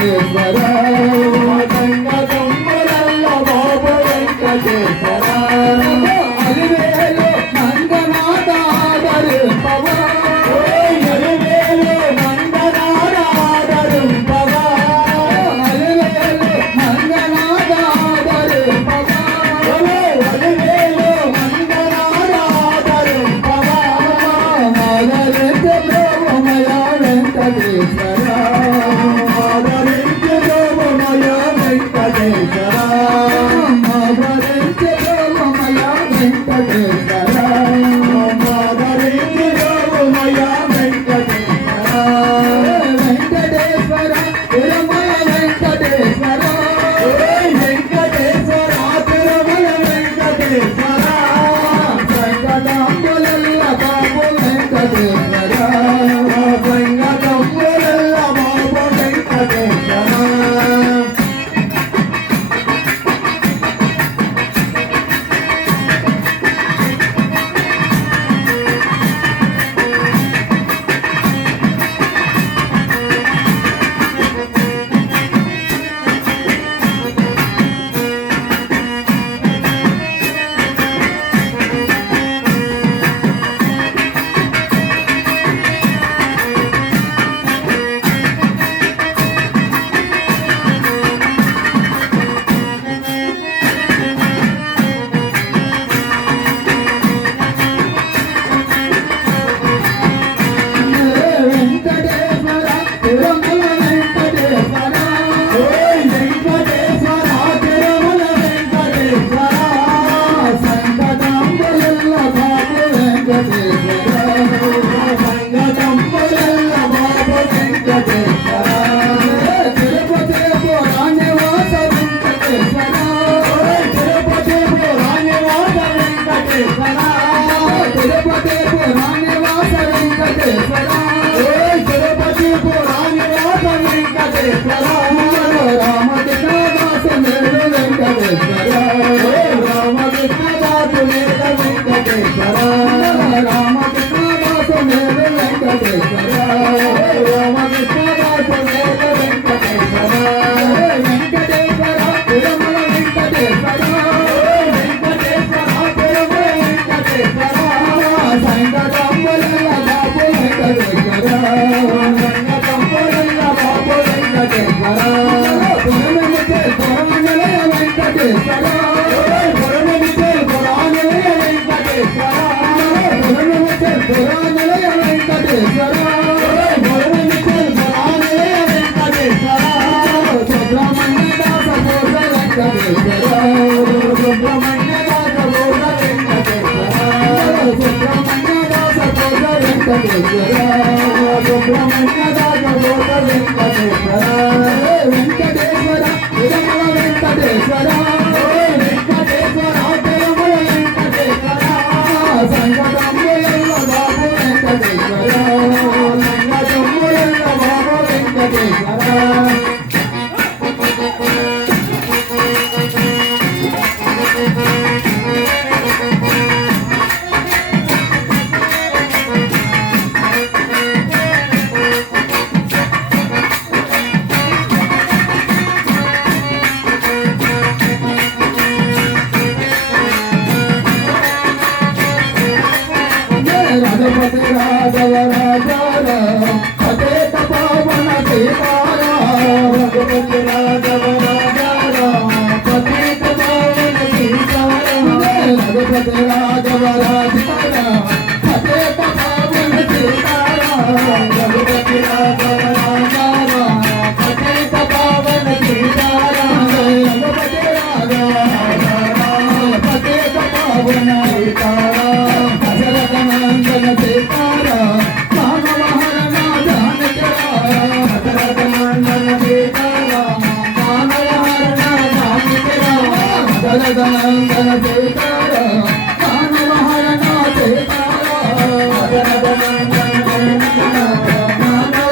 వెంకటేశ్వర సంగతంబులల్ల బాబు వెంకటేశ్వర అలివేలు నందనాథ ఆదరింపవా అలివేలు నందనాథ ఆదరింపవా అలివేలు నందనాథ ఆదరింపవా అలివేలు నందనాథ ఆదరింపవా ఆదరించ బ్రహ్మమయ వెంకటేశ్వర ఆదరించ బ్రహ్మమయ వెంకటేశ్వర ఆదరించ బ్రహ్మమయ వెంకటేశ్వర ఆదరించ బ్రహ్మమయ వెంకటేశ్వర వెంకటేశ్వర తిరుమల వెంకటేశ్వర వెంకటేశ్వర తిరుమల వెంకటేశ్వర సంగతంబులల్ల బాబు వెంకటేశ్వర సంగతంబులల్ల బాబు వెంకటేశ్వర వెంకటేశ్వర తిరుమల వెంకటేశ్వర వెంకటేశ్వర తిరుమల వెంకటేశ్వర సంగతంబులల్ల బాబు వెంకటేశ్వర సంగతంబులల్ల బాబు వెంకటేశ్వర తిరుపతి పురాణివాస వెంకటేశ్వర తిరుపతి పురాణివాస వెంకటేశ్వర తిరుపతి పురాణివాస వెంకటేశ్వర తిరుపతి పురాణివాస వెంకటేశ్వర రామకృష్ణదాస మేలు వెంకటేశ్వర రామకృష్ణదాస మేలు వెంకటేశ్వర రామకృష్ణదాస మేలు వెంకటేశ్వర రామకృష్ణదాస మేలు వెంకటేశ్వర వెంకటేశ్వర తిరుమల వెంకటేశ్వర వెంకటేశ్వర తిరుమల వెంకటేశ్వర సంగతంబులల్ల బాబు వెంకటేశ్వర సంగతంబులల్ల బాబు వెంకటేశ్వర పురమితే పురాణలయ వెంకటేశ్వర పురమితే పురాణలయ వెంకటేశ్వర పురమితే పురాణలయ వెంకటేశ్వర పురమితే పురాణలయ వెంకటేశ్వర సుబ్రహ్మణ్య దాస బోధ వెంకటేశ్వర సుబ్రహ్మణ్య దాస బోధ వెంకటేశ్వర సుబ్రహ్మణ్య దాస బోధ వెంకటేశ్వర సుబ్రహ్మణ్య దాస బోధ వెంకటేశ్వర వెంకటేశ్వర తిరుమల వెంకటేశ్వర వెంకటేశ్వర తిరుమల వెంకటేశ్వర సంగతంబులల్ల బాబు వెంకటేశ్వర సంగతంబులల్ల బాబు వెంకటేశ్వర రఘుపతి రాఘవ రాజార అచేత పావన సీతార రఘుపతి రాఘవ రాజార అచేత పావన సీతార రఘుపతి రాఘవ రాజార అచేత పావన సీతార రఘుపతి రాఘవ రాజార అచేత పావన సీతార రఘుపతి రాఘవ రాజార అచేత పావన సీతార నందన సీతార మానవహరణ జానకరా నందన సీతార మానవహరణ జానకరా నందన సీతార